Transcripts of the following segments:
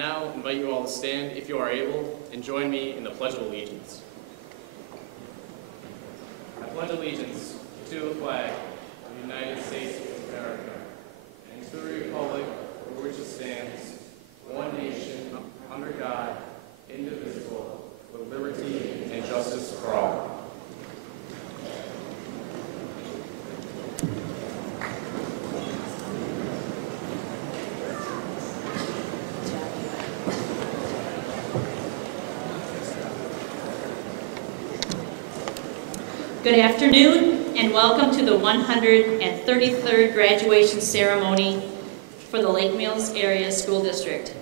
now invite you all to stand, if you are able, and join me in the Pledge of Allegiance. I pledge allegiance to the flag of the United States of America and to the republic for which it stands, one nation, under God, indivisible, with liberty and justice for all. Good afternoon, and welcome to the 133rd graduation ceremony for the Lake Mills Area School District.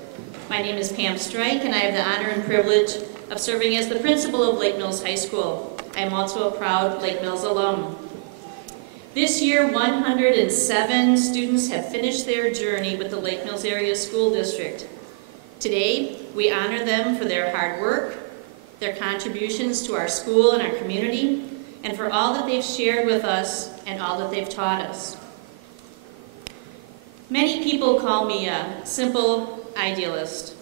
My name is Pam Streich, and I have the honor and privilege of serving as the principal of Lake Mills High School. I am also a proud Lake Mills alum. This year, 107 students have finished their journey with the Lake Mills Area School District. Today, we honor them for their hard work, their contributions to our school and our community, and for all that they've shared with us and all that they've taught us. Many people call me a simple idealist.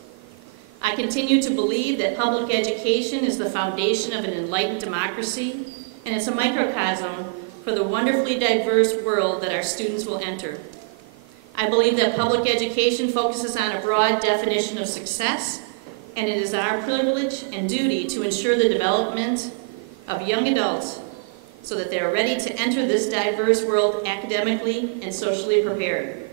I continue to believe that public education is the foundation of an enlightened democracy, and it's a microcosm for the wonderfully diverse world that our students will enter. I believe that public education focuses on a broad definition of success, and it is our privilege and duty to ensure the development of young adults so that they are ready to enter this diverse world academically and socially prepared.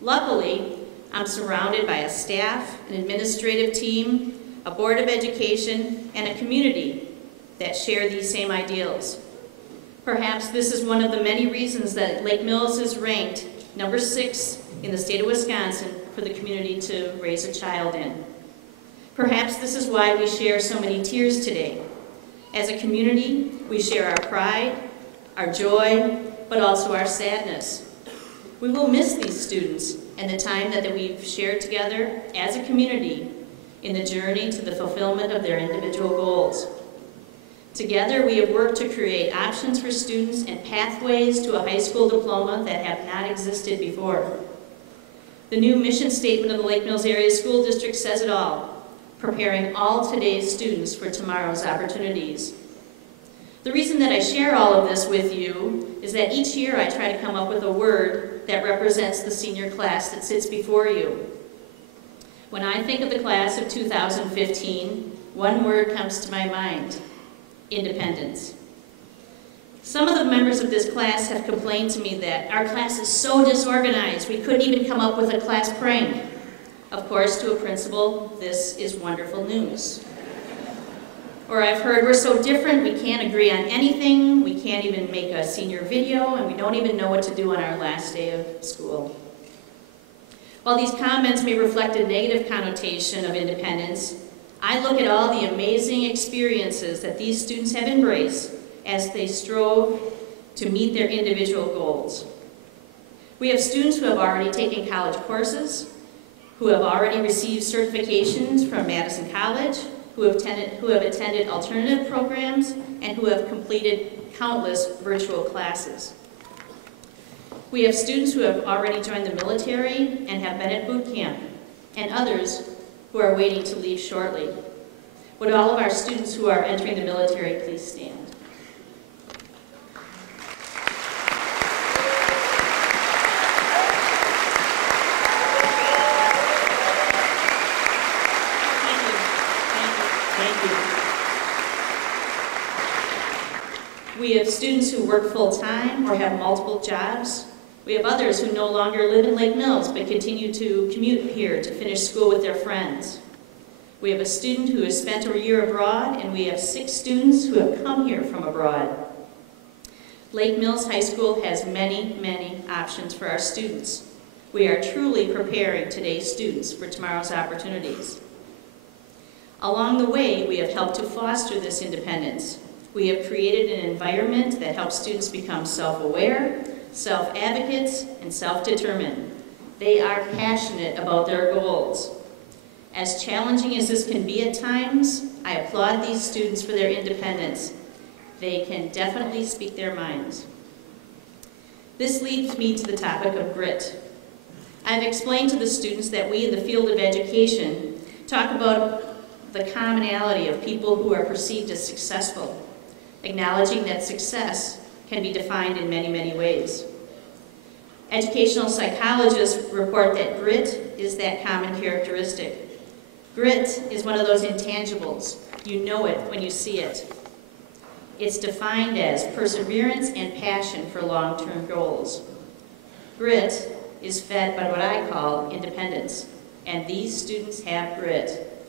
Luckily, I'm surrounded by a staff, an administrative team, a board of education, and a community that share these same ideals. Perhaps this is one of the many reasons that Lake Mills is ranked number 6 in the state of Wisconsin for the community to raise a child in. Perhaps this is why we share so many tears today. As a community, we share our pride, our joy, but also our sadness. We will miss these students and the time that we've shared together as a community in the journey to the fulfillment of their individual goals. Together, we have worked to create options for students and pathways to a high school diploma that have not existed before. The new mission statement of the Lake Mills Area School District says it all: preparing all today's students for tomorrow's opportunities. The reason that I share all of this with you is that each year I try to come up with a word that represents the senior class that sits before you. When I think of the class of 2015, one word comes to my mind: independence. Some of the members of this class have complained to me that our class is so disorganized, we couldn't even come up with a class prank. Of course, to a principal, this is wonderful news. Or I've heard we're so different, we can't agree on anything, we can't even make a senior video, and we don't even know what to do on our last day of school. While these comments may reflect a negative connotation of independence, I look at all the amazing experiences that these students have embraced as they strove to meet their individual goals. We have students who have already taken college courses, who have already received certifications from Madison College, who have attended alternative programs, and who have completed countless virtual classes. We have students who have already joined the military and have been at boot camp, and others who are waiting to leave shortly. Would all of our students who are entering the military please stand? We have students who work full-time or have multiple jobs. We have others who no longer live in Lake Mills but continue to commute here to finish school with their friends. We have a student who has spent a year abroad, and we have 6 students who have come here from abroad. Lake Mills High School has many, many options for our students. We are truly preparing today's students for tomorrow's opportunities. Along the way, we have helped to foster this independence. We have created an environment that helps students become self-aware, self-advocates, and self-determined. They are passionate about their goals. As challenging as this can be at times, I applaud these students for their independence. They can definitely speak their minds. This leads me to the topic of grit. I've explained to the students that we in the field of education talk about the commonality of people who are perceived as successful, acknowledging that success can be defined in many, many ways. Educational psychologists report that grit is that common characteristic. Grit is one of those intangibles. You know it when you see it. It's defined as perseverance and passion for long-term goals. Grit is fed by what I call independence, and these students have grit.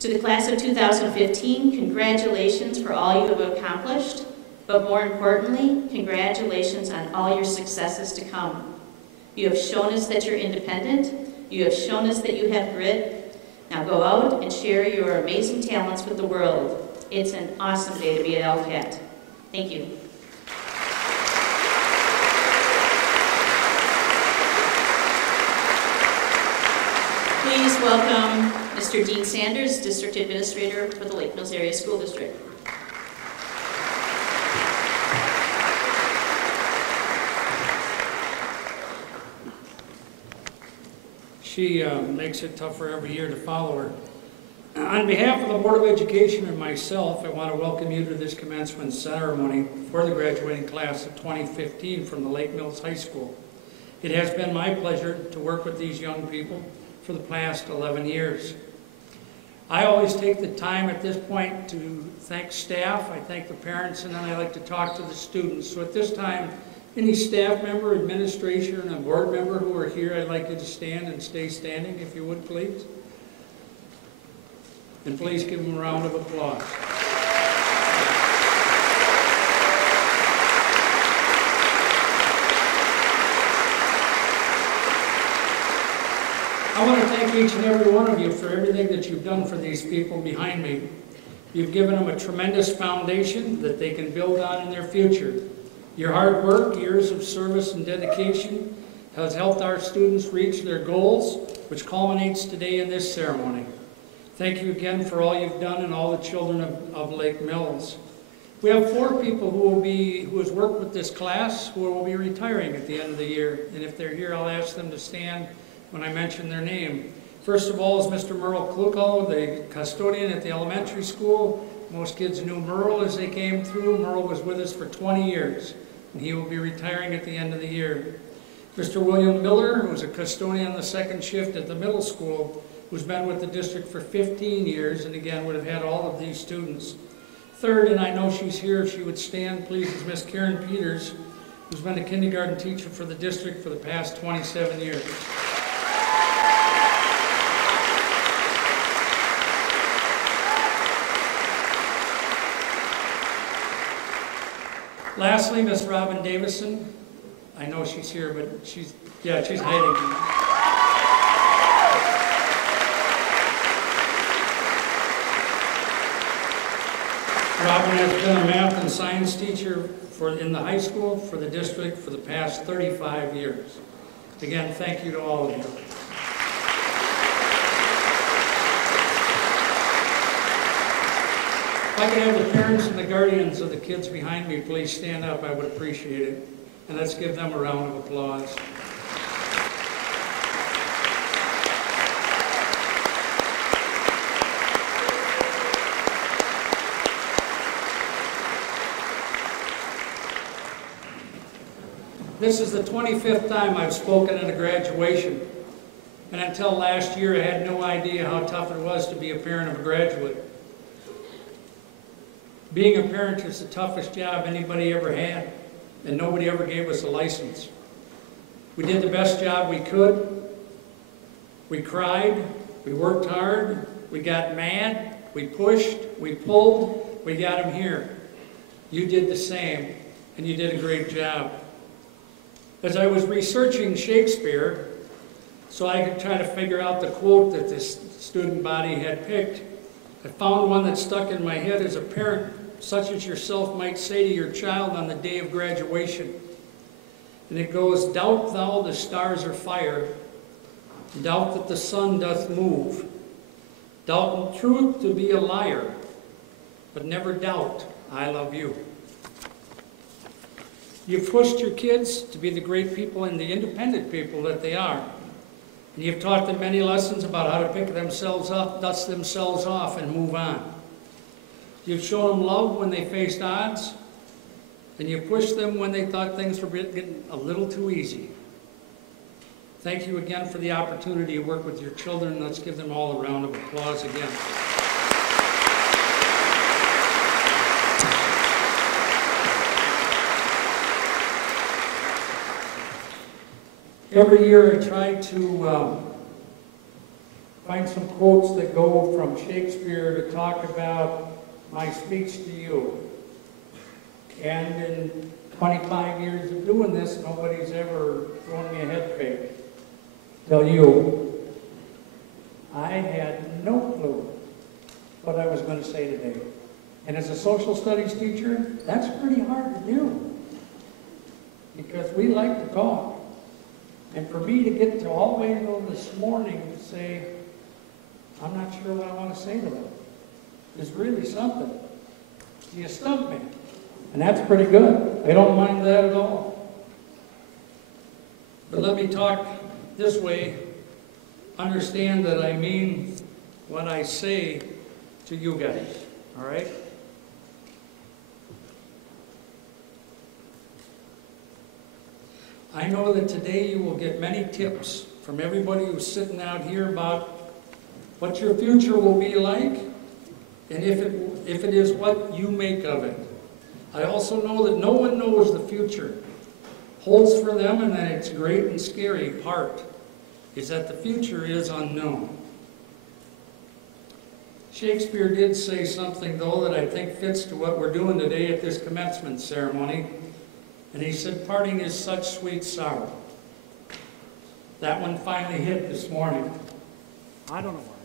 To the class of 2015, congratulations for all you have accomplished, but more importantly, congratulations on all your successes to come. You have shown us that you're independent. You have shown us that you have grit. Now go out and share your amazing talents with the world. It's an awesome day to be at LCAT. Thank you. Please welcome Mr. Dean Sanders, District Administrator for the Lake Mills Area School District. She makes it tougher every year to follow her. On behalf of the Board of Education and myself, I want to welcome you to this commencement ceremony for the graduating class of 2015 from the Lake Mills High School. It has been my pleasure to work with these young people for the past 11 years. I always take the time at this point to thank staff, I thank the parents, and then I like to talk to the students. So at this time, any staff member, administration, and board member who are here, I'd like you to stand and stay standing, if you would, please. And please give them a round of applause. I want to thank each and every one of you for everything that you've done for these people behind me. You've given them a tremendous foundation that they can build on in their future. Your hard work, years of service and dedication has helped our students reach their goals, which culminates today in this ceremony. Thank you again for all you've done and all the children of Lake Mills. We have 4 people who has worked with this class who will be retiring at the end of the year. And if they're here, I'll ask them to stand when I mention their name. First of all is Mr. Merle Klukow, the custodian at the elementary school. Most kids knew Merle as they came through. Merle was with us for 20 years, and he will be retiring at the end of the year. Mr. William Miller, who was a custodian on the second shift at the middle school, who's been with the district for 15 years, and again would have had all of these students. Third, and I know she's here, if she would stand, please, is Miss Karen Peters, who's been a kindergarten teacher for the district for the past 27 years. Lastly, Miss Robin Davison. I know she's here, but she's hiding. Robin has been a math and science teacher in the high school for the district for the past 35 years. Again, thank you to all of you. If I could have the parents and the guardians of the kids behind me please stand up, I would appreciate it. And let's give them a round of applause. This is the 25th time I've spoken at a graduation. And until last year, I had no idea how tough it was to be a parent of a graduate. Being a parent is the toughest job anybody ever had, and nobody ever gave us a license. We did the best job we could. We cried, we worked hard, we got mad, we pushed, we pulled, we got them here. You did the same, and you did a great job. As I was researching Shakespeare, so I could try to figure out the quote that this student body had picked, I found one that stuck in my head as a parent, such as yourself might say to your child on the day of graduation. And it goes, doubt thou the stars are fire, doubt that the sun doth move, doubt in truth to be a liar, but never doubt I love you. You've pushed your kids to be the great people and the independent people that they are. And you've taught them many lessons about how to pick themselves up, dust themselves off, and move on. You've shown them love when they faced odds, and you've pushed them when they thought things were getting a little too easy. Thank you again for the opportunity to work with your children. Let's give them all a round of applause again. Every year I try to find some quotes that go from Shakespeare to talk about my speech to you. And in 25 years of doing this, nobody's ever thrown me a head fake. Tell you, I had no clue what I was going to say today. And as a social studies teacher, that's pretty hard to do, because we like to talk. And for me to get to all the way to this morning to say, I'm not sure what I want to say to them, is really something. You stumped me. And that's pretty good. I don't mind that at all. But let me talk this way. Understand that I mean what I say to you guys. All right? I know that today you will get many tips from everybody who's sitting out here about what your future will be like, and if it is what you make of it. I also know that no one knows the future holds for them, and that its great and scary part is that the future is unknown. Shakespeare did say something, though, that I think fits to what we're doing today at this commencement ceremony. And he said, parting is such sweet sorrow. That one finally hit this morning. I don't know why,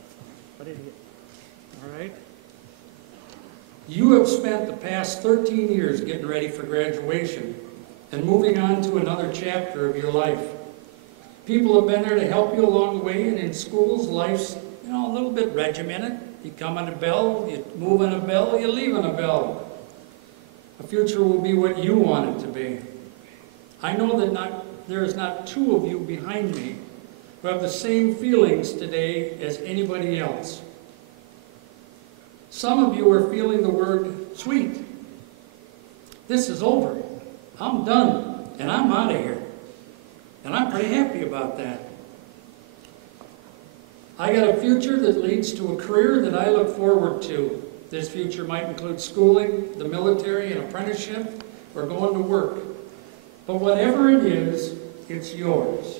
but it hit. All right? You have spent the past 13 years getting ready for graduation and moving on to another chapter of your life. People have been there to help you along the way, and in schools, life's, a little bit regimented. You come on a bell, you move on a bell, you leave on a bell. The future will be what you want it to be. I know that there is not two of you behind me who have the same feelings today as anybody else. Some of you are feeling the word sweet. This is over. I'm done, and I'm out of here. And I'm pretty happy about that. I got a future that leads to a career that I look forward to. This future might include schooling, the military, an apprenticeship, or going to work. But whatever it is, it's yours.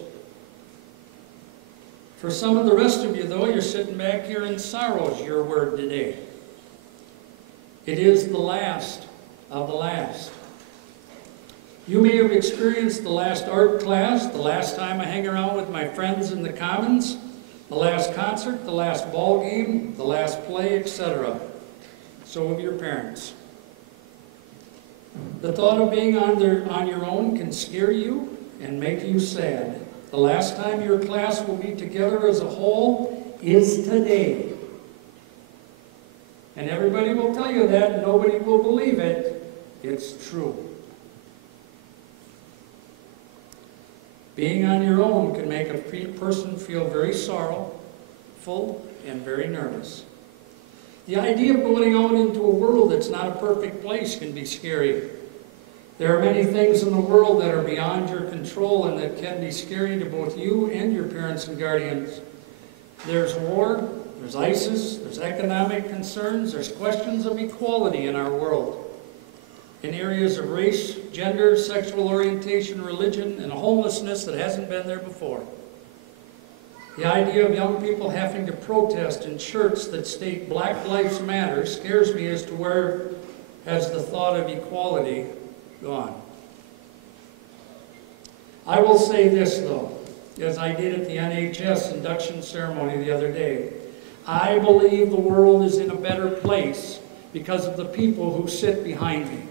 For some of the rest of you, though, you're sitting back here in sorrow's your word today. It is the last of the last. You may have experienced the last art class, the last time I hang around with my friends in the commons, the last concert, the last ball game, the last play, etc. So have your parents. The thought of being on your own can scare you and make you sad. The last time your class will be together as a whole is today. And everybody will tell you that, and nobody will believe it. It's true. Being on your own can make a person feel very sorrowful and very nervous. The idea of going out into a world that's not a perfect place can be scary. There are many things in the world that are beyond your control and that can be scary to both you and your parents and guardians. There's war, there's ISIS, there's economic concerns, there's questions of equality in our world. In areas of race, gender, sexual orientation, religion, and a homelessness that hasn't been there before. The idea of young people having to protest in shirts that state Black Lives Matter scares me as to where has the thought of equality gone. I will say this, though, as I did at the NHS induction ceremony the other day. I believe the world is in a better place because of the people who sit behind me.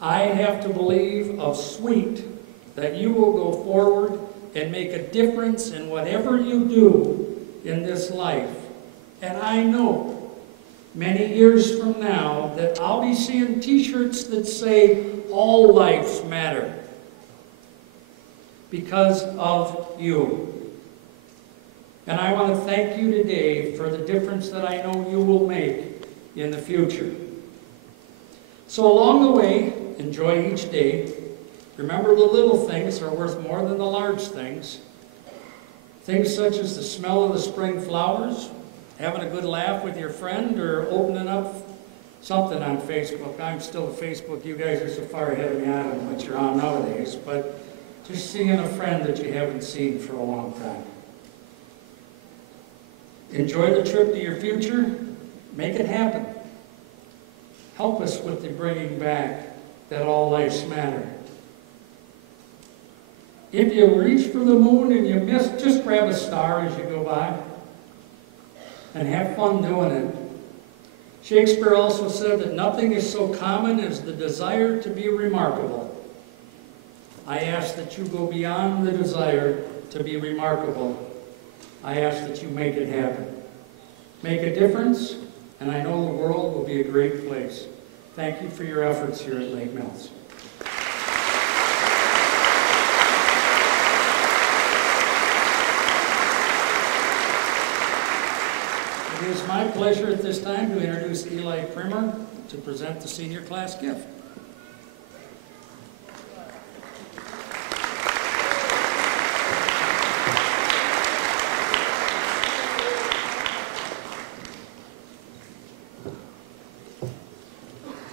I have to believe of sweet that you will go forward and make a difference in whatever you do in this life. And I know many years from now that I'll be seeing t-shirts that say, all lives matter. because of you. And I want to thank you today for the difference that I know you will make in the future. So along the way, enjoy each day. Remember, the little things are worth more than the large things. Things such as the smell of the spring flowers, having a good laugh with your friend, or opening up something on Facebook. I'm still on Facebook. You guys are so far ahead of me. I don't know what you're on nowadays, but just seeing a friend that you haven't seen for a long time. Enjoy the trip to your future. Make it happen. Help us with the bringing back that all lives matter. If you reach for the moon and you miss, just grab a star as you go by and have fun doing it. Shakespeare also said that nothing is so common as the desire to be remarkable. I ask that you go beyond the desire to be remarkable. I ask that you make it happen. Make a difference, and I know the world will be a great place. Thank you for your efforts here at Lake Mills. It is my pleasure at this time to introduce Eli Primmer to present the senior class gift.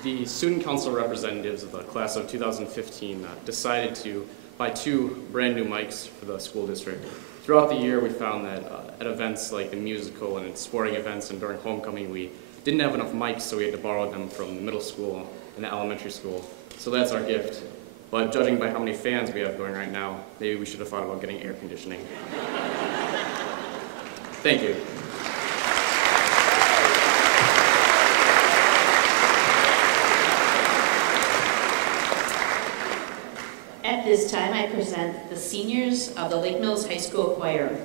The student council representatives of the class of 2015 decided to buy 2 brand new mics for the school district. Throughout the year, we found that at events like the musical and at sporting events and during homecoming, we didn't have enough mics, so we had to borrow them from the middle school and the elementary school. So that's our gift. But judging by how many fans we have going right now, maybe we should have thought about getting air conditioning. Thank you. At this time, I present the seniors of the Lake Mills High School Choir.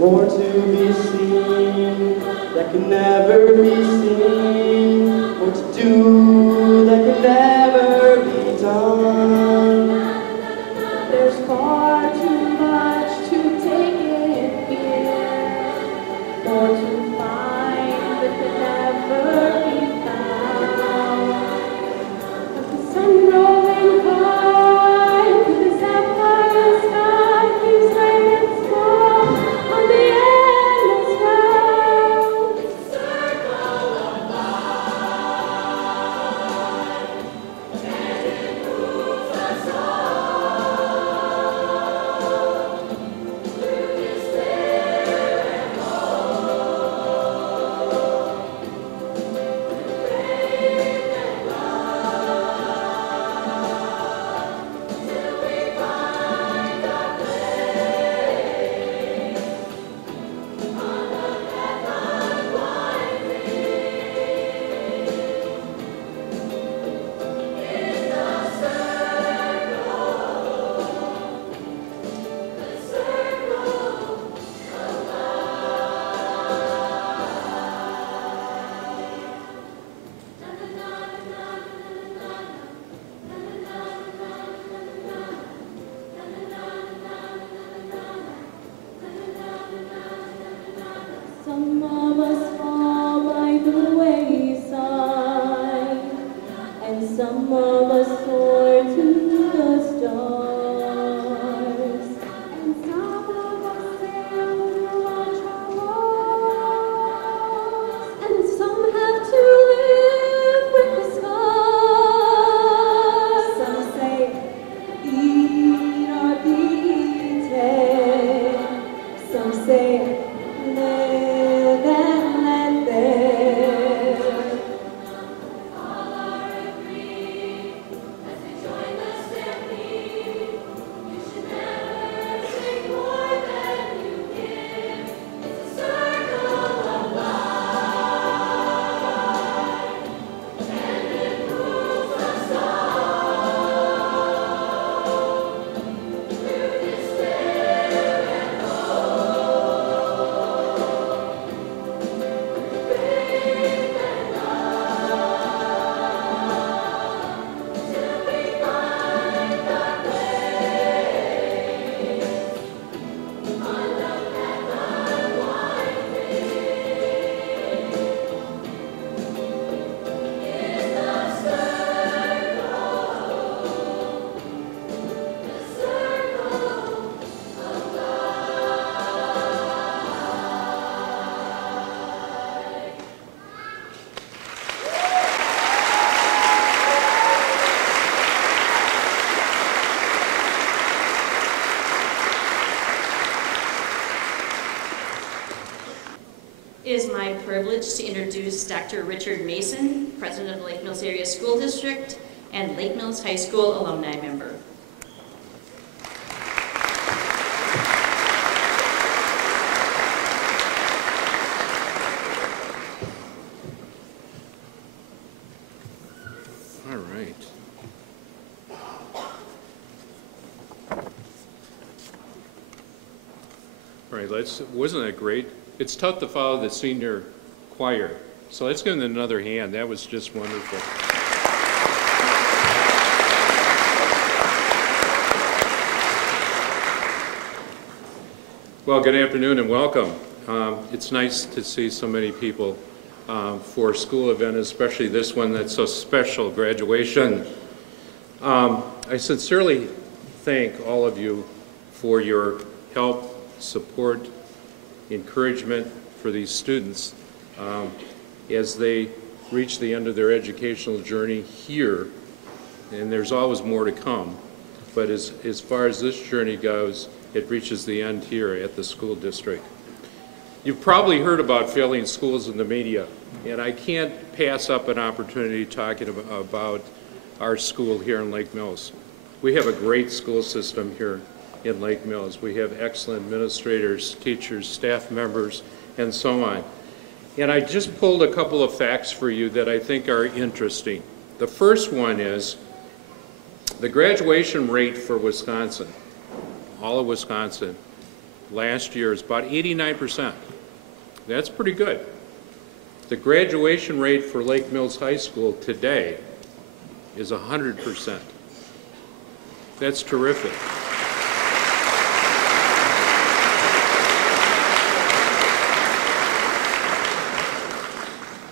More to be seen that can never be seen, more to do that can never be done. It is my privilege to introduce Dr. Richard Mason, President of Lake Mills Area School District and Lake Mills High School alumni member. All right. All right, wasn't that great? It's tough to follow the senior choir. So let's give them another hand. That was just wonderful. Well, good afternoon and welcome. It's nice to see so many people for a school event, especially this one that's so special, graduation. I sincerely thank all of you for your help, support, encouragement for these students as they reach the end of their educational journey here, and there's always more to come. But as far as this journey goes, it reaches the end here at the school district. You've probably heard about failing schools in the media, and I can't pass up an opportunity talking about our school here in Lake Mills. We have a great school system here in Lake Mills. We have excellent administrators, teachers, staff members, and so on. And I just pulled a couple of facts for you that I think are interesting. The first one is the graduation rate for Wisconsin, all of Wisconsin, last year is about 89%. That's pretty good. The graduation rate for Lake Mills High School today is 100%. That's terrific.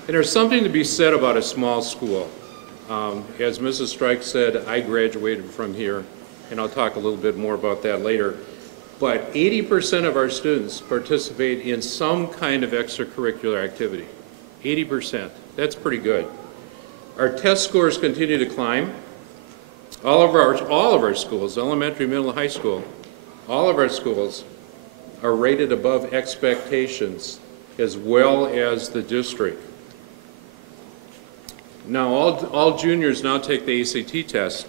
And there's something to be said about a small school. As Mrs. Streich said, I graduated from here, and I'll talk a little bit more about that later. But 80% of our students participate in some kind of extracurricular activity. 80%. That's pretty good. Our test scores continue to climb. All of our schools, elementary, middle, high school, all of our schools are rated above expectations as well as the district. Now, all juniors now take the ACT test,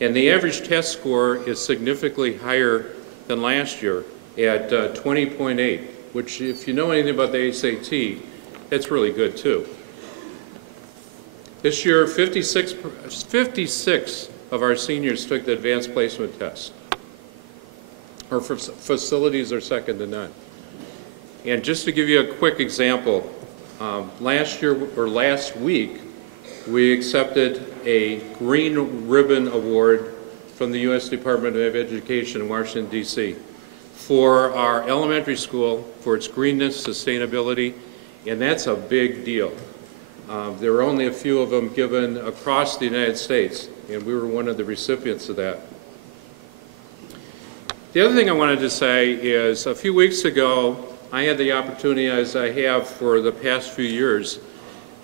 and the average test score is significantly higher than last year at 20.8, which, if you know anything about the ACT, that's really good too. This year, 56 of our seniors took the advanced placement test. Our facilities are second to none. And just to give you a quick example, last week, we accepted a Green Ribbon Award from the U.S. Department of Education in Washington, D.C. for our elementary school for its greenness, sustainability, and that's a big deal. There are only a few of them given across the United States, and we were one of the recipients of that. The other thing I wanted to say is a few weeks ago, I had the opportunity, as I have for the past few years,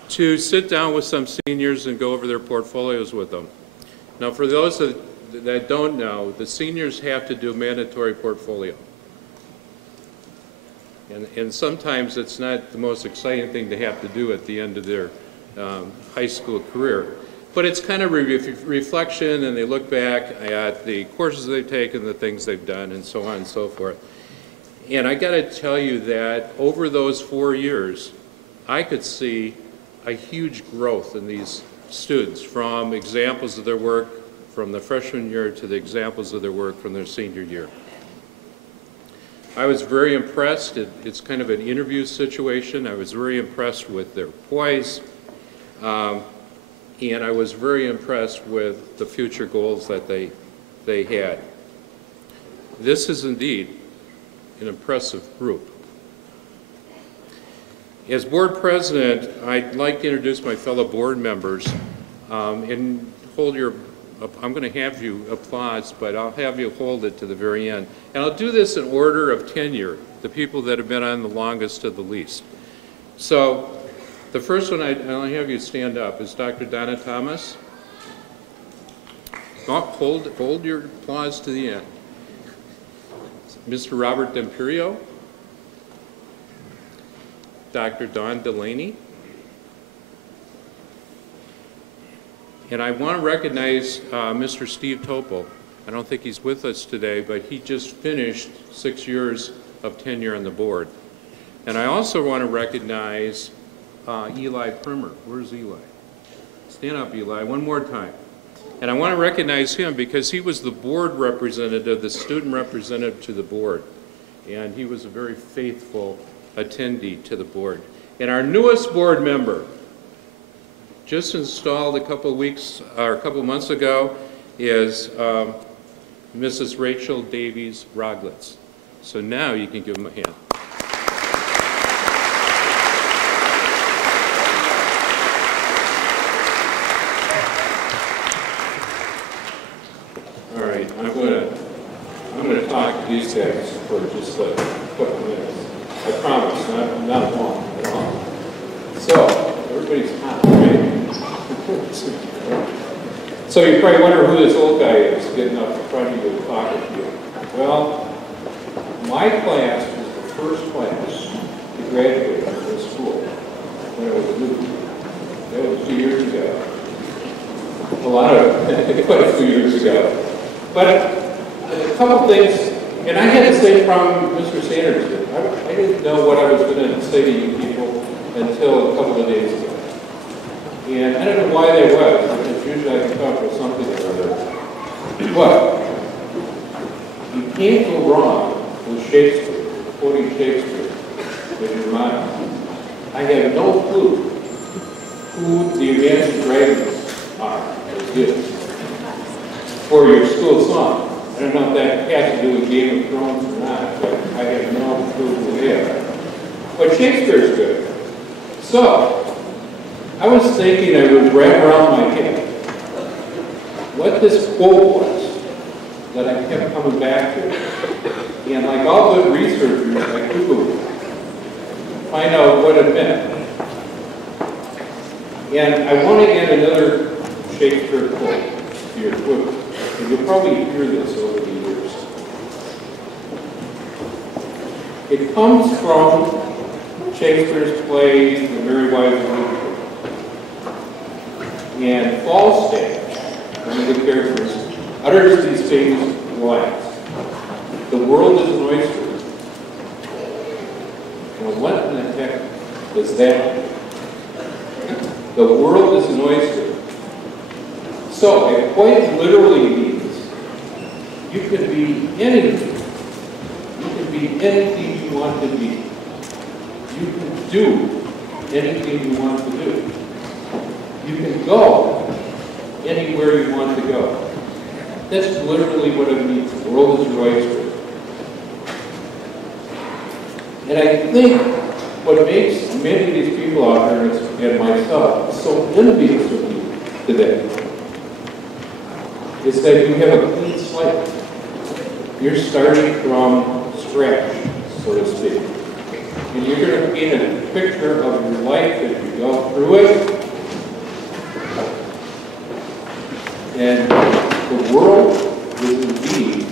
to sit down with some seniors and go over their portfolios with them. Now, for those that don't know, the seniors have to do a mandatory portfolio. And sometimes it's not the most exciting thing to have to do at the end of their high school career. But it's kind of reflection, and they look back at the courses they've taken, the things they've done, and so on and so forth. And I got to tell you that over those 4 years, I could see a huge growth in these students, from examples of their work from the freshman year to the examples of their work from their senior year. I was very impressed. It's kind of an interview situation. I was very impressed with their poise, and I was very impressed with the future goals that they had. This is indeed an impressive group. As board president, I'd like to introduce my fellow board members and I'm going to have you applause, but I'll have you hold it to the very end. And I'll do this in order of tenure, the people that have been on the longest to the least. So the first one I'll have you stand up is Dr. Donna Thomas. Oh, hold your applause to the end. Mr. Robert D'Imperio. Dr. Dawn Delaney. And I want to recognize Mr. Steve Topol. I don't think he's with us today, but he just finished 6 years of tenure on the board. And I also want to recognize Eli Primmer. Where's Eli? Stand up, Eli, one more time. And I want to recognize him because he was the board representative, the student representative to the board. And he was a very faithful attendee to the board. And our newest board member, just installed a couple of months ago, is Mrs. Rachel Davies Roglitz. So now you can give him a hand. All right, I'm gonna talk to these guys for just a couple minutes. I promise, not long at all. So everybody's hot, right? So you probably wonder who this old guy is getting up in front of you and talking to you. Well, my class was the first class to graduate from this school when I was new. That was 2 years ago. Quite a few years ago. But a couple things, and I had the same problem Mr. Sanders did. I didn't know what I was going to say to you people until a couple of days ago. And I don't know why that was, because usually I can talk about something or other. But you can't go wrong with Shakespeare, quoting Shakespeare in your mind. I have no clue who the Imagine Dragons are, or is, for your school song. I don't know if that has to do with Game of Thrones or not, but I have no clue who they are. But Shakespeare's good. So, I was thinking I would wrap around my head what this quote was that I kept coming back to. And like all good researchers, I Googled it, find out what it meant. And I want to add another Shakespeare quote to your book. And you'll probably hear this over the years. It comes from Shakespeare's play, The Merry Wives of Windsor. And Falstaff, one of the characters, utters these famous lines. The world is an oyster. Well, what in the heck does that mean? The world is an oyster. So it quite literally means you can be anything. You can be anything you want to be. You can do anything you want to do. You can go anywhere you want to go. That's literally what it means. The world is your oyster. And I think what makes many of these people out there, and myself, so envious of you today, is that you have a clean slate. You're starting from scratch, so to speak. And you're going to paint a picture of your life as you go through it. And the world is indeed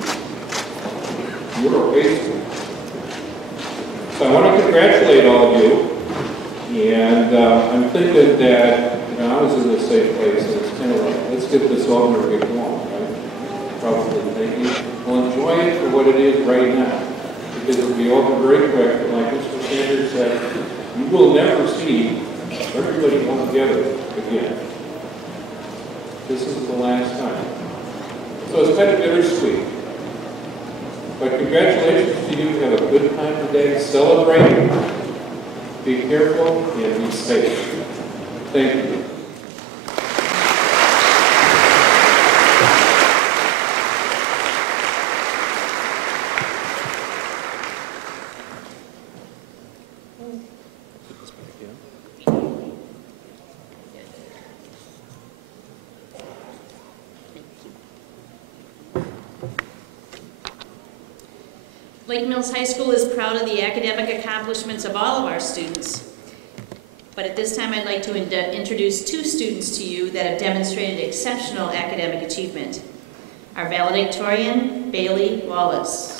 your oyster. So I want to congratulate all of you. And I'm thinking that, I was in the same place, and it's kind of like, let's get this over and get going, right? Probably thinking, well, enjoy it for what it is right now. Because it'll be over very quick, and like Mr. Sanders said, you will never see everybody come together again. This is the last time. So it's kind of bittersweet. But congratulations to you. Have a good time today. Celebrate. Be careful and be safe. Thank you. Lake Mills High School is proud of the academic accomplishments of all of our students. But at this time, I'd like to introduce two students to you that have demonstrated exceptional academic achievement. Our valedictorian, Bailey Wallace.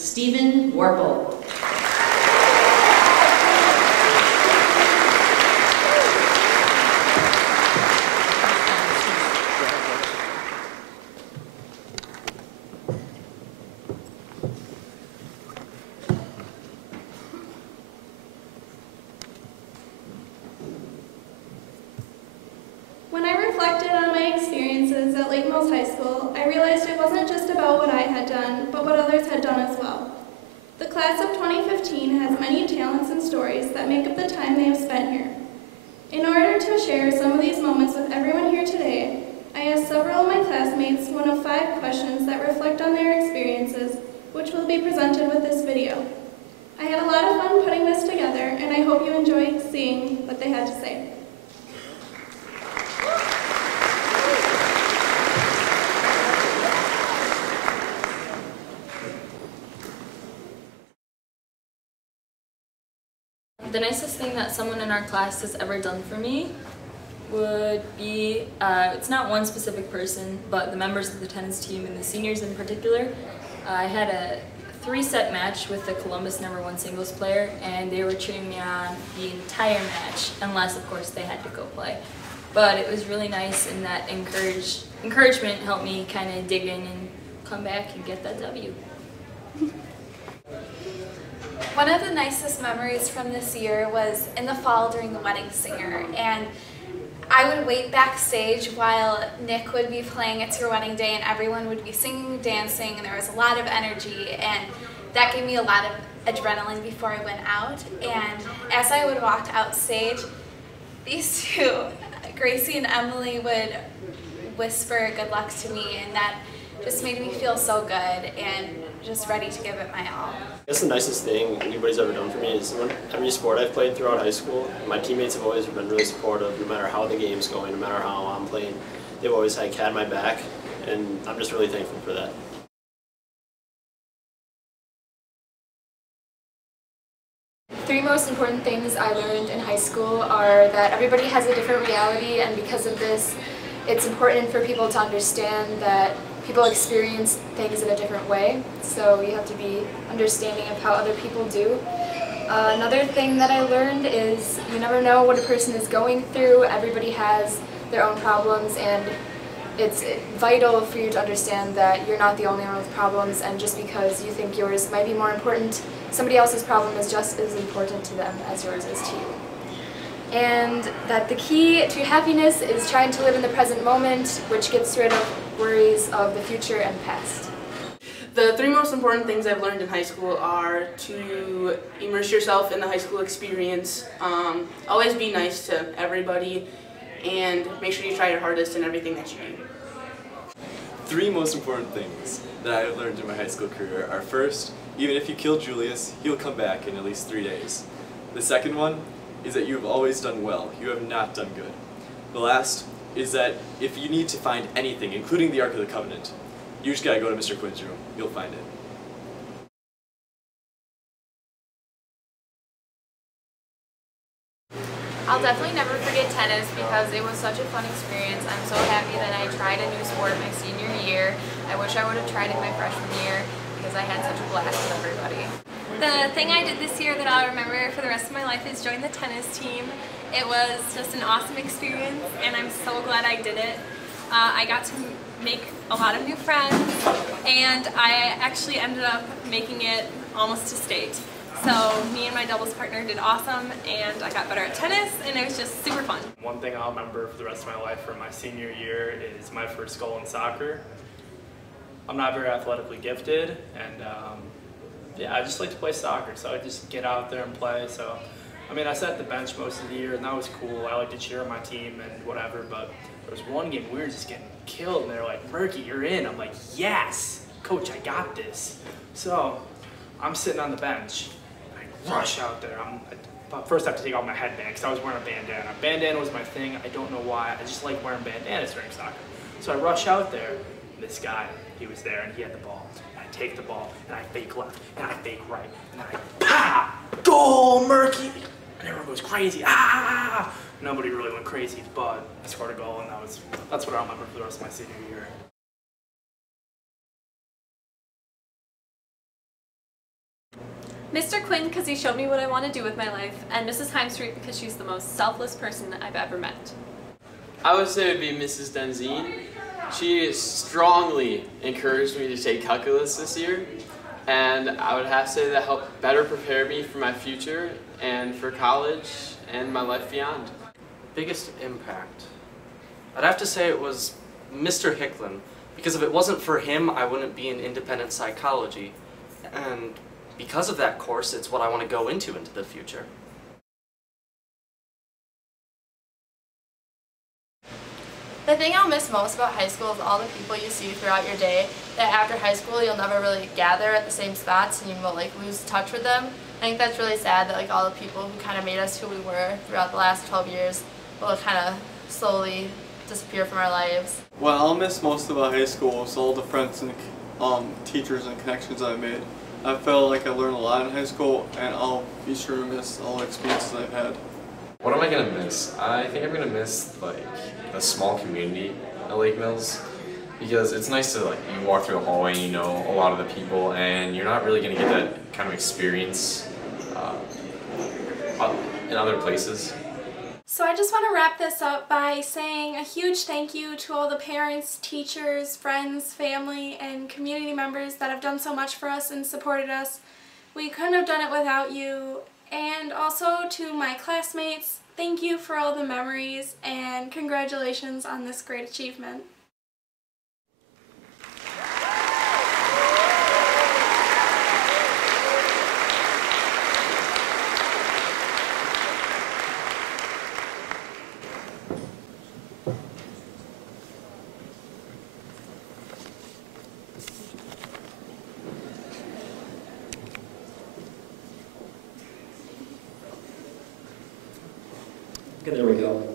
Stephen Woerpel. When I reflected on my experiences at Lake Mills High School, I realized it wasn't just about what I had done, but what others had done as well. The class of 2015 has many talents and stories that make up the time they have spent here. In order to share some of these moments with everyone here today, I asked several of my classmates one of 5 questions that reflect on their experiences, which will be presented with this video. I had a lot of fun putting this together, and I hope you enjoy seeing what they had to say. The nicest thing that someone in our class has ever done for me would be, it's not one specific person, but the members of the tennis team and the seniors in particular. I had a 3-set match with the Columbus #1 singles player, and they were cheering me on the entire match, unless of course they had to go play. But it was really nice, and that encouragement helped me kind of dig in and come back and get that W. One of the nicest memories from this year was in the fall during the Wedding Singer, and I would wait backstage while Nick would be playing It's Your Wedding Day and everyone would be singing and dancing, and there was a lot of energy, and that gave me a lot of adrenaline before I went out. And as I would walk out stage, these two, Gracie and Emily, would whisper good luck to me, and that just made me feel so good and just ready to give it my all. I guess the nicest thing anybody's ever done for me is every sport I've played throughout high school, my teammates have always been really supportive, no matter how the game's going, no matter how I'm playing. They've always had my back, and I'm just really thankful for that. Three most important things I learned in high school are that everybody has a different reality, and because of this, it's important for people to understand that people experience things in a different way, so you have to be understanding of how other people do. Another thing that I learned is you never know what a person is going through. Everybody has their own problems, and it's vital for you to understand that you're not the only one with problems, and just because you think yours might be more important, somebody else's problem is just as important to them as yours is to you. And that the key to happiness is trying to live in the present moment, which gets rid of worries of the future and past. The 3 most important things I've learned in high school are to immerse yourself in the high school experience, always be nice to everybody, and make sure you try your hardest in everything that you do. 3 most important things that I've learned in my high school career are: first, even if you kill Julius, he'll come back in at least 3 days. The second one is that you have always done well. You have not done good. The last is that if you need to find anything, including the Ark of the Covenant, you just gotta go to Mr. Quinn's room. You'll find it. I'll definitely never forget tennis because it was such a fun experience. I'm so happy that I tried a new sport my senior year. I wish I would have tried it my freshman year because I had such a blast with everybody. The thing I did this year that I'll remember for the rest of my life is join the tennis team. It was just an awesome experience, and I'm so glad I did it. I got to make a lot of new friends, and I actually ended up making it almost to state. So me and my doubles partner did awesome, and I got better at tennis, and it was just super fun. One thing I'll remember for the rest of my life from my senior year is my first goal in soccer. I'm not very athletically gifted, and yeah, I just like to play soccer, so I just get out there and play. So, I mean, I sat at the bench most of the year, and that was cool. I like to cheer on my team and whatever, but there was one game we were just getting killed, and they're like, "Murky, you're in." I'm like, "Yes, coach, I got this." So, I'm sitting on the bench. I rush out there. First I have to take off my headband because I was wearing a bandana. Bandana was my thing. I don't know why. I just like wearing bandanas during soccer. So I rush out there. This guy, he was there, and he had the ball. And I take the ball, and I fake left, and I fake right, and then I pa! Goal, Murky! And everyone goes crazy. Ah! Nobody really went crazy, but I scored a goal, and that's what I'll remember for the rest of my senior year. Mr. Quinn because he showed me what I want to do with my life, and Mrs. Heimstreet because she's the most selfless person I've ever met. I would say it would be Mrs. Denzine. She strongly encouraged me to take calculus this year, and I would have to say that helped better prepare me for my future and for college and my life beyond. Biggest impact? I'd have to say it was Mr. Hicklin, because if it wasn't for him, I wouldn't be in independent psychology, and because of that course, it's what I want to go into the future. The thing I'll miss most about high school is all the people you see throughout your day that after high school you'll never really gather at the same spots and you will lose touch with them. I think that's really sad that all the people who kind of made us who we were throughout the last 12 years will kind of slowly disappear from our lives. What I'll miss most about high school is all the friends and teachers and connections I've made. I felt like I learned a lot in high school, and I'll be sure to miss all the experiences I've had. What am I going to miss? I think I'm going to miss the small community at Lake Mills, because it's nice to you walk through the hallway and you know a lot of the people, and you're not really going to get that kind of experience in other places. So I just want to wrap this up by saying a huge thank you to all the parents, teachers, friends, family, and community members that have done so much for us and supported us. We couldn't have done it without you. And also to my classmates, thank you for all the memories and congratulations on this great achievement. Okay, there we go.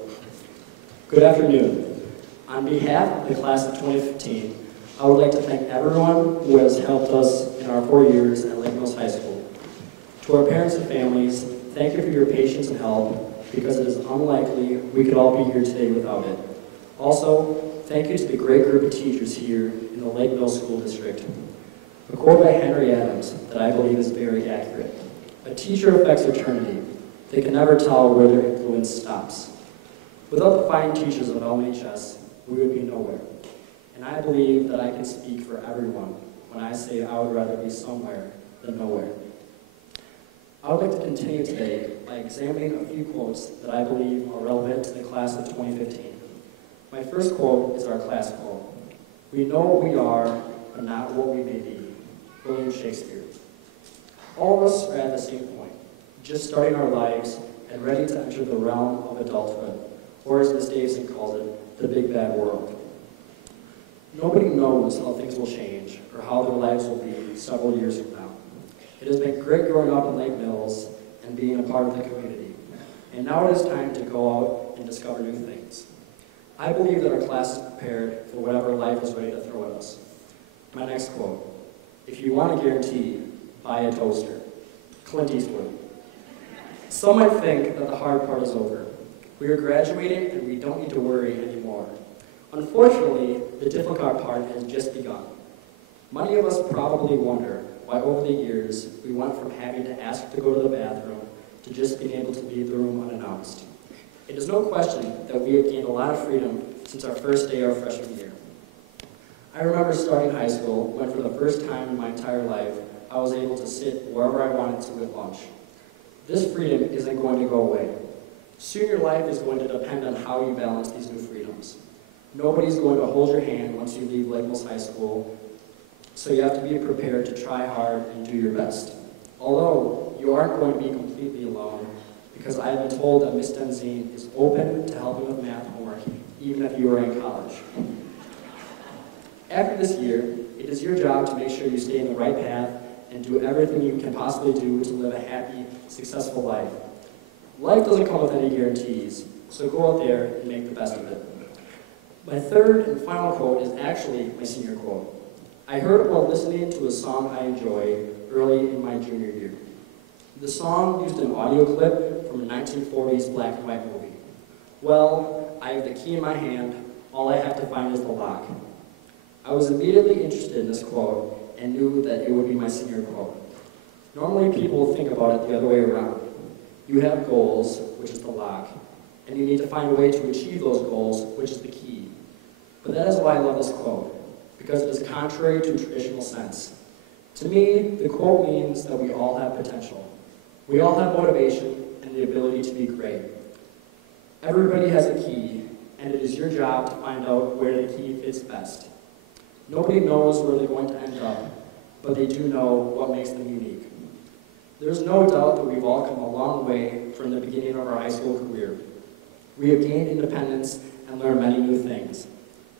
Good afternoon. On behalf of the class of 2015, I would like to thank everyone who has helped us in our 4 years at Lake Mills High School. To our parents and families, thank you for your patience and help, because it is unlikely we could all be here today without it. Also, thank you to the great group of teachers here in the Lake Mills School District. A quote by Henry Adams that I believe is very accurate. A teacher affects eternity. They can never tell where their influence stops. Without the fine teachers of LMHS, we would be nowhere. And I believe that I can speak for everyone when I say I would rather be somewhere than nowhere. I would like to continue today by examining a few quotes that I believe are relevant to the class of 2015. My first quote is our class quote. "We know what we are, but not what we may be." William Shakespeare. All of us are at the same point, just starting our lives and ready to enter the realm of adulthood, or as Miss Davison calls it, the big bad world. Nobody knows how things will change or how their lives will be several years from now. It has been great growing up in Lake Mills and being a part of the community, and now it is time to go out and discover new things. I believe that our class is prepared for whatever life is ready to throw at us. My next quote, "If you want a guarantee, buy a toaster." Clint Eastwood. Some might think that the hard part is over. We are graduating and we don't need to worry anymore. Unfortunately, the difficult part has just begun. Many of us probably wonder why over the years we went from having to ask to go to the bathroom to just being able to leave the room unannounced. It is no question that we have gained a lot of freedom since our first day of freshman year. I remember starting high school when for the first time in my entire life, I was able to sit wherever I wanted to at lunch. This freedom isn't going to go away. Soon your life is going to depend on how you balance these new freedoms. Nobody's going to hold your hand once you leave Lake Mills High School, so you have to be prepared to try hard and do your best. Although you aren't going to be completely alone, because I have been told that Miss Denzine is open to helping with math homework, even if you are in college. After this year, it is your job to make sure you stay in the right path and do everything you can possibly do to live a happy, successful life. Life doesn't come with any guarantees, so go out there and make the best of it. My third and final quote is actually my senior quote. I heard it while listening to a song I enjoy early in my junior year. The song used an audio clip from a 1940s black and white movie. Well, I have the key in my hand, all I have to find is the lock. I was immediately interested in this quote and knew that it would be my senior quote. Normally people think about it the other way around. You have goals, which is the lock, and you need to find a way to achieve those goals, which is the key. But that is why I love this quote, because it is contrary to traditional sense. To me, the quote means that we all have potential. We all have motivation and the ability to be great. Everybody has a key, and it is your job to find out where the key fits best. Nobody knows where they're going to end up, but they do know what makes them unique. There's no doubt that we've all come a long way from the beginning of our high school career. We have gained independence and learned many new things.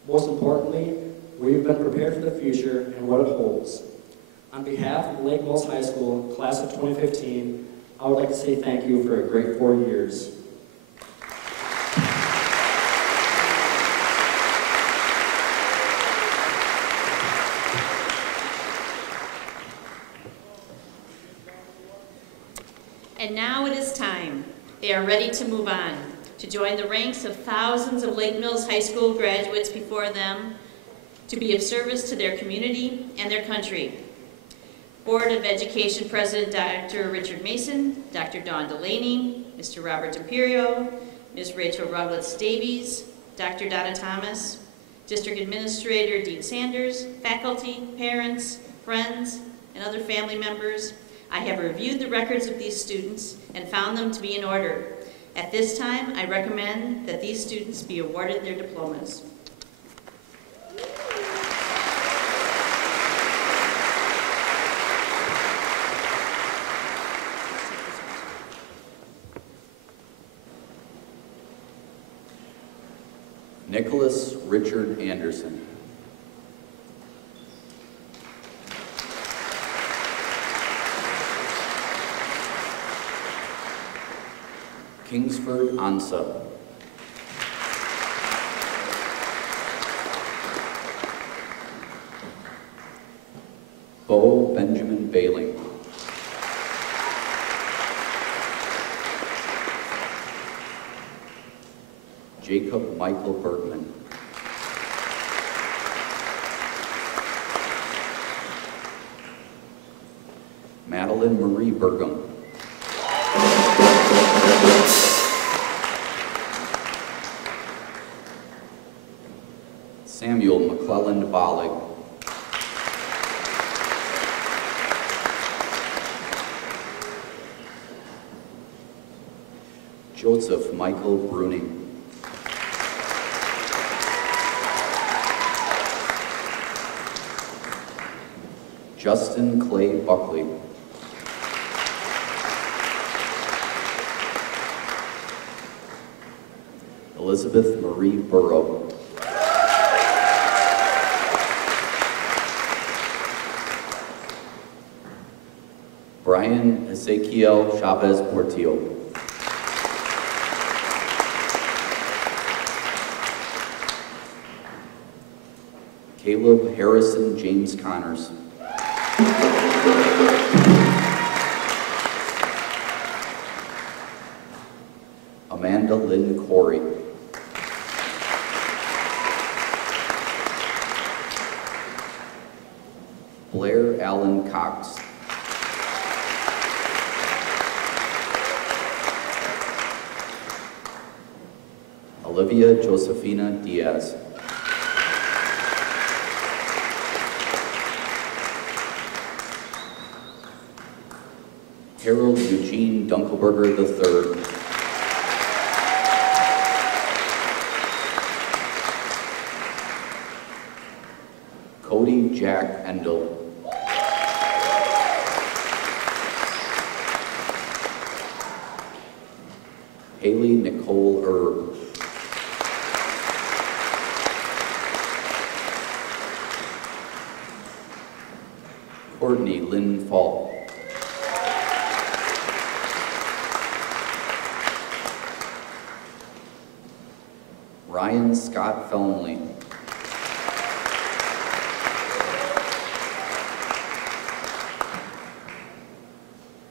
Most importantly, we've been prepared for the future and what it holds. On behalf of Lake Mills High School, class of 2015, I would like to say thank you for a great 4 years. And now it is time. They are ready to move on, to join the ranks of thousands of Lake Mills High School graduates before them, to be of service to their community and their country. Board of Education President Dr. Richard Mason, Dr. Dawn Delaney, Mr. Robert Imperio, Ms. Rachel Ruglitz-Davies, Dr. Donna Thomas, District Administrator Dean Sanders, faculty, parents, friends, and other family members, I have reviewed the records of these students and found them to be in order. At this time, I recommend that these students be awarded their diplomas. Nicholas Richard Anderson. Kingsford Ansa. Bo Benjamin Bailing. Jacob Michael Bergman. Madeline Marie Burgum. Samuel McClelland Bollig. Joseph Michael Bruning. Justin Clay Buckley. Elizabeth Marie Burrow. Brian Ezequiel Chavez Portillo. Caleb Harrison James Connors. Amanda Lynn Corey. Blair Allen Cox. Olivia Josefina Diaz. Harold Eugene Dunkelberger III. Cody Jack Endel. Haley Nicole Erb. Courtney Lynn Fall. Ryan Scott Felnley.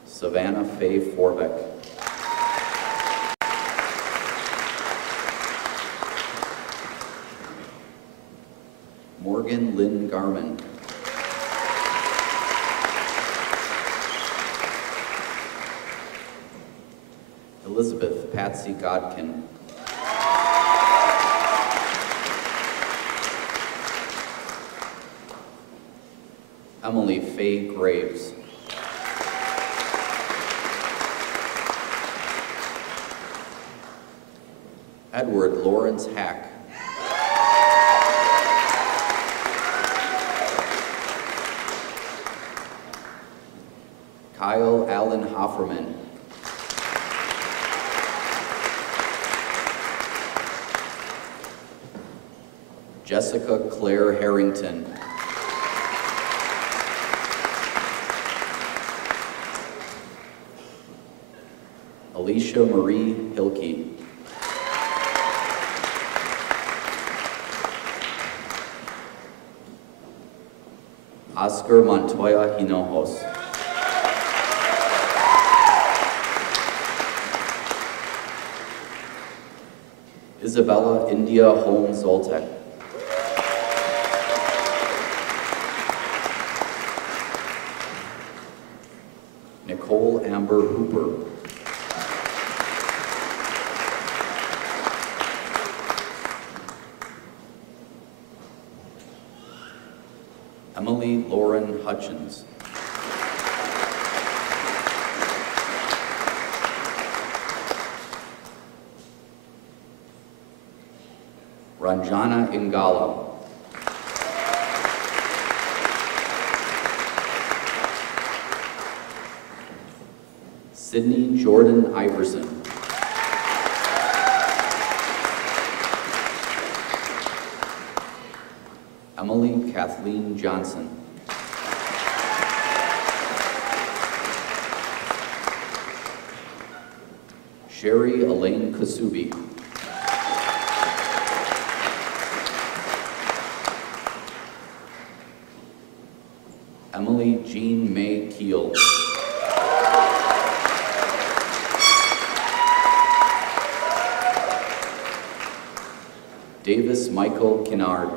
Savannah Faye Forbeck. Morgan Lynn Garman. Elizabeth Patsy Godkin. Emily Faye Graves. Edward Lawrence Hack. Kyle Allen Hofferman. Jessica Claire Harrington. Alicia Marie Hilke. Oscar Montoya Hinojos. Isabella India Holmes Zoltek. Nicole Amber Hooper. Emily Lauren Hutchins. Ranjana Ingala. Sydney Jordan Iverson. Emily Kathleen Johnson. Sherry Elaine Kasubi. Emily Jean May Keel. Davis Michael Kinnard.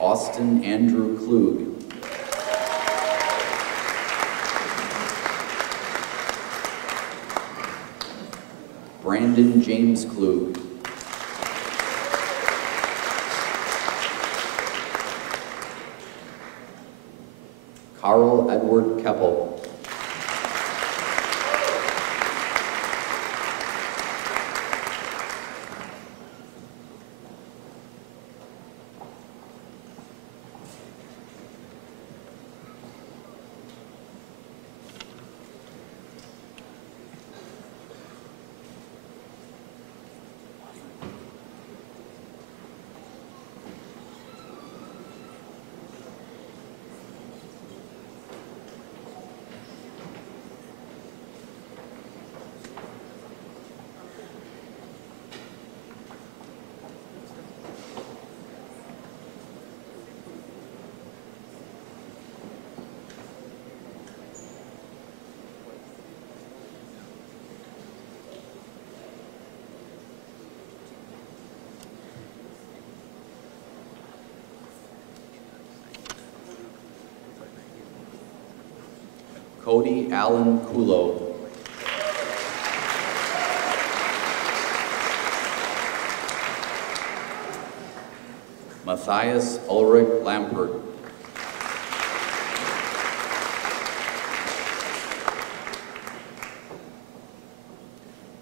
Austin Andrew Klug. Brandon James Klug. Carl Edward Keppel. Cody Allen Kulo. Matthias Ulrich Lampert.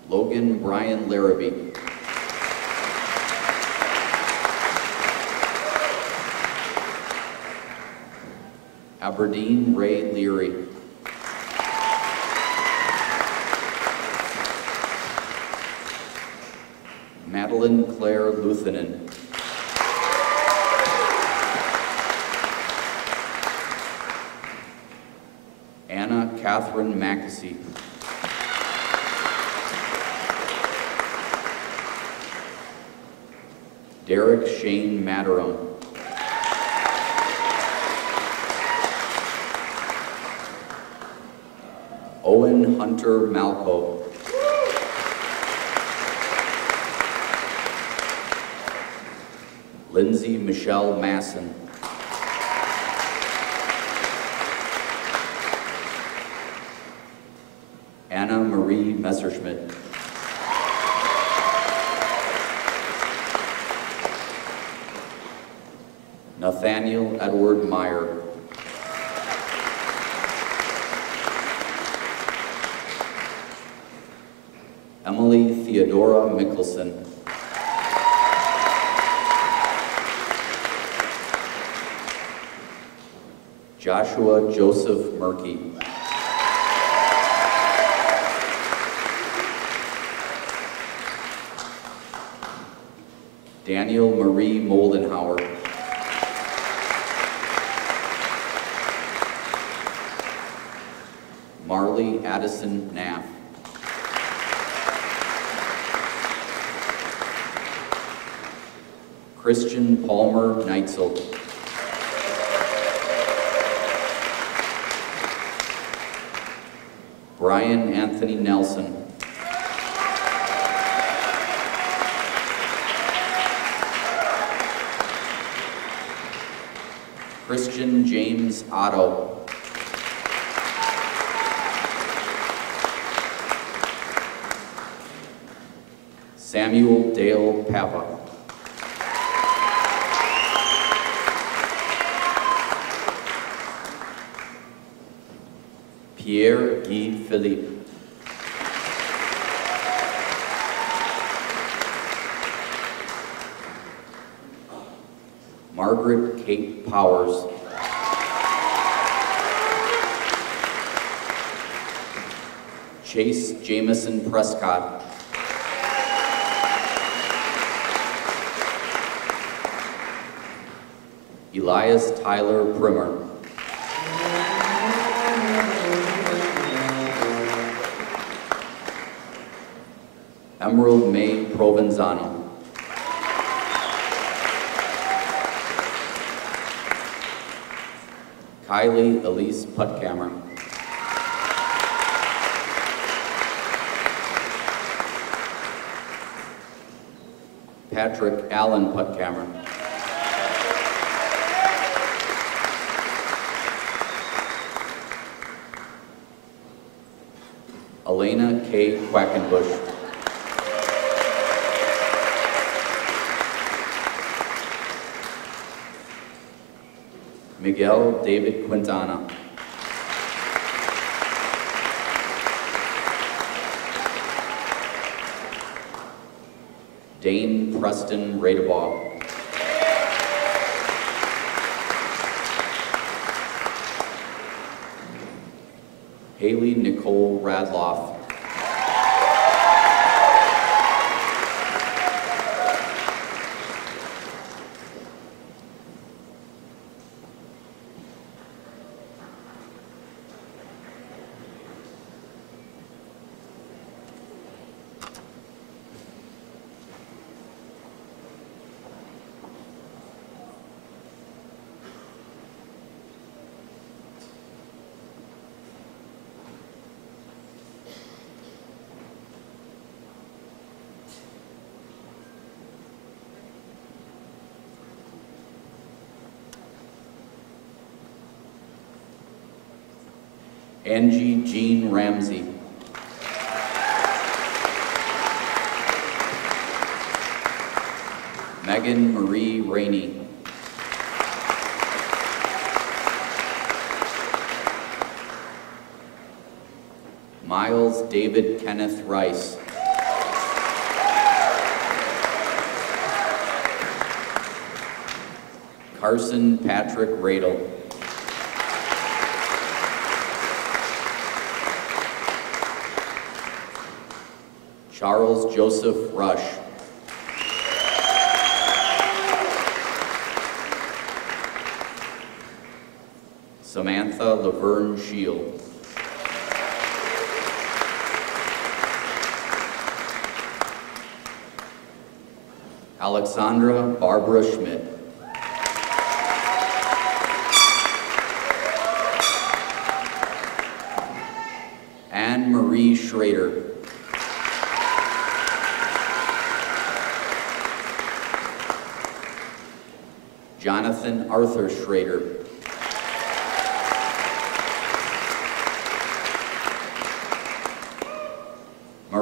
Logan Brian Larrabee. Aberdeen Ray Leary. Madeline Claire Luthinen. Anna Catherine Mackesy. Derek Shane Mataram. Owen Hunter Malco. Lindsay Michelle Masson. Anna Marie Messerschmidt. Nathaniel Edward Meyer. Emily Theodora Mickelson. Joshua Joseph Murky. Daniel Marie Moldenhauer. Marley Addison Knapp. Christian Palmer Neitzel. Brian Anthony Nelson. Christian James Otto. Samuel Dale Papa. Pierre Guy Philippe. Margaret Kate Powers. Chase Jameson Prescott. Elias Tyler Primmer. Emerald May Provenzano. Kylie Elise Puttkammer. Patrick Allen Puttkammer. Elena K. Quackenbush. Miguel David Quintana. Dane Preston Radebaugh. Haley Nicole Radloff. Angie Jean Ramsey. Megan Marie Rainey. Miles David Kenneth Rice. Carson Patrick Radel. Charles Joseph Rush. Samantha Laverne Shield. Alexandra Barbara Schmidt. Anne Marie Schrader. Jonathan Arthur Schrader.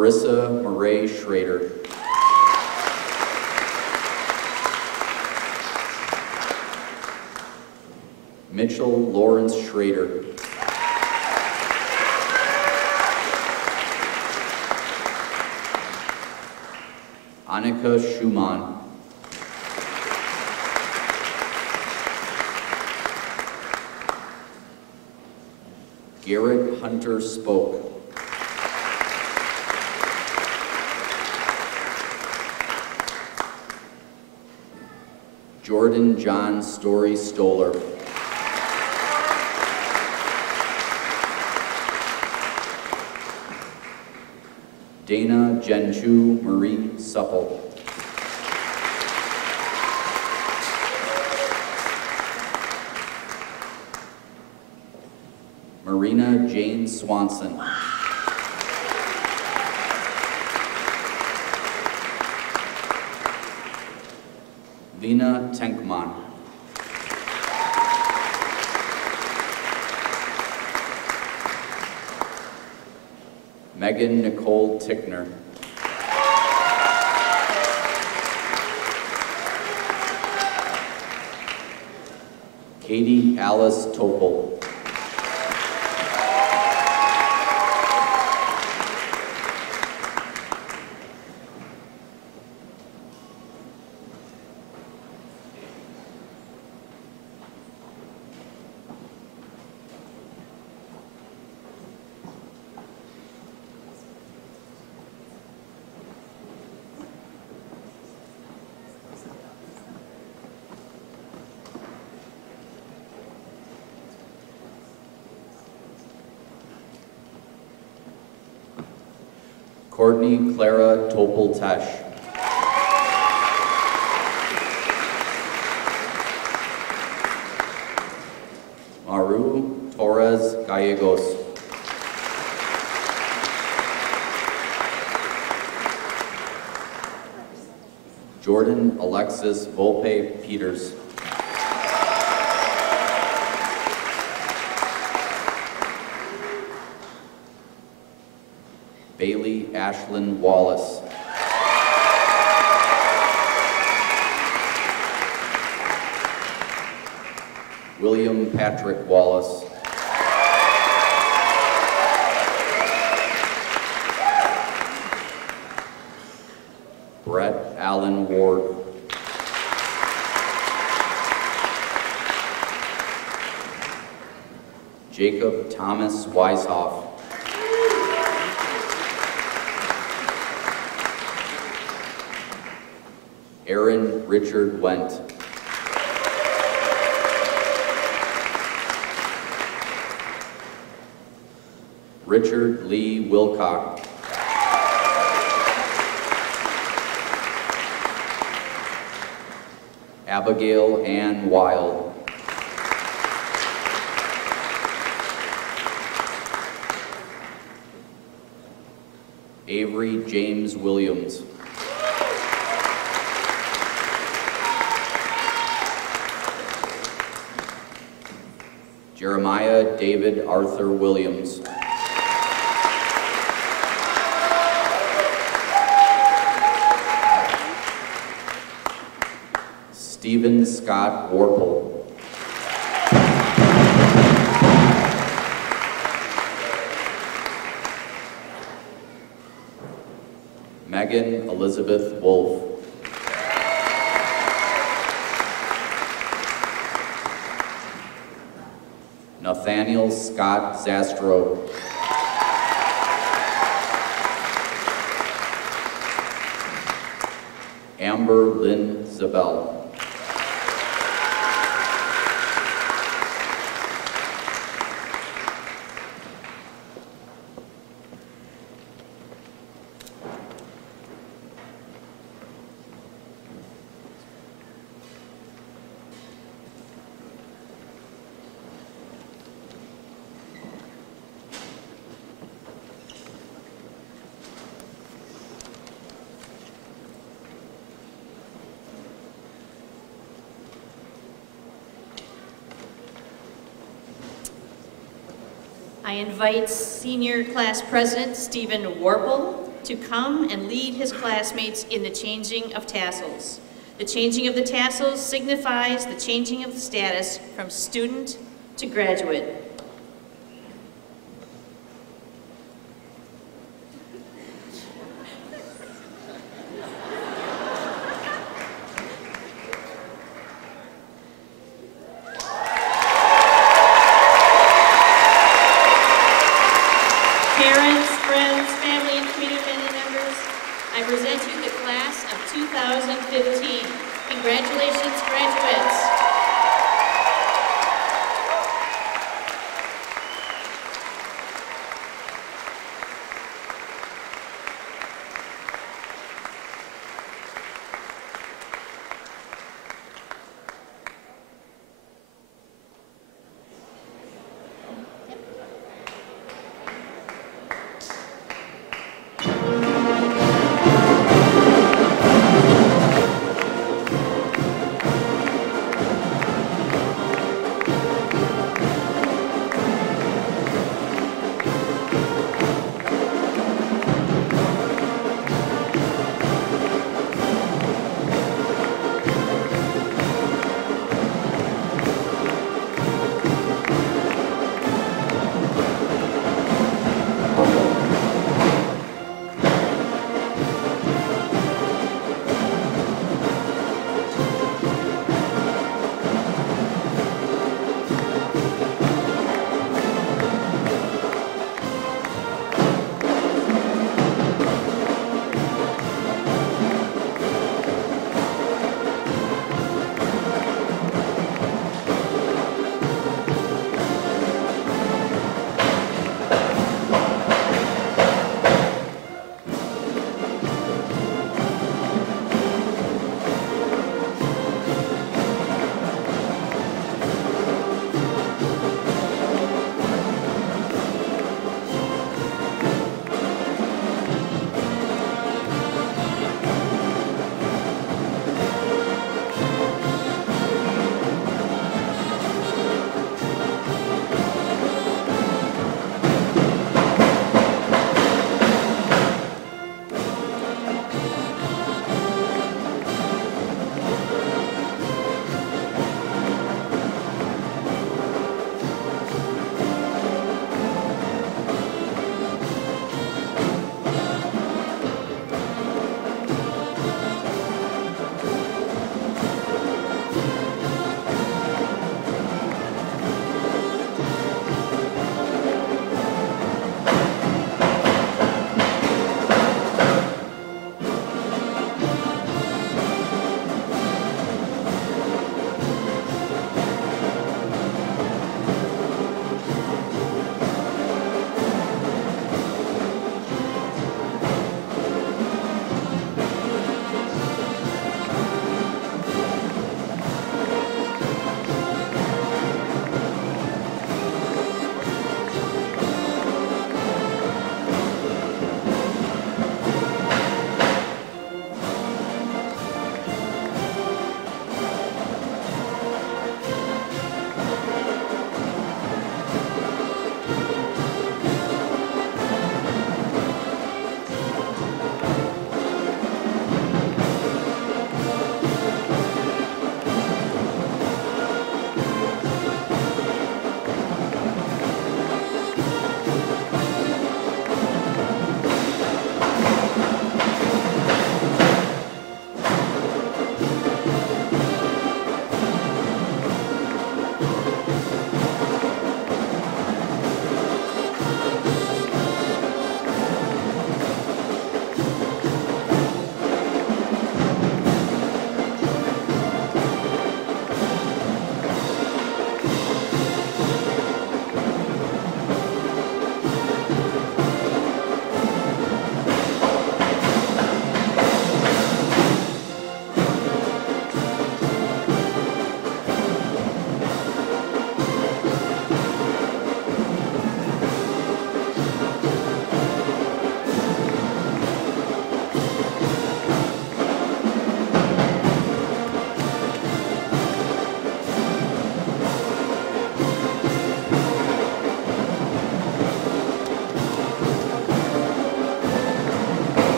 Marissa Murray Schrader. Mitchell Lawrence Schrader. Annika Schumann. Garrett Hunter Spoke. Jordan John Story Stoller. Dana Genchu Marie Supple. Marina Jane Swanson. Lena Tenkman. Megan Nicole Tickner. Katie Alice Topol. Courtney Clara Topol-Tesh. Maru Torres Gallegos. Jordan Alexis Volpe Peters. Bailey Ashlyn Wallace. William Patrick Wallace. Brett Allen Ward. Jacob Thomas Weishoff. Aaron Richard Wendt. Richard Lee Wilcock. Abigail Ann Wild. Avery James Williams. Jeremiah David Arthur Williams. Stephen Scott Woerpel. Megan Elizabeth Wolf. Nathaniel Scott Zastro. Amber Lynn Zabel. I invite Senior Class President Stephen Woerpel to come and lead his classmates in the changing of tassels. The changing of the tassels signifies the changing of the status from student to graduate.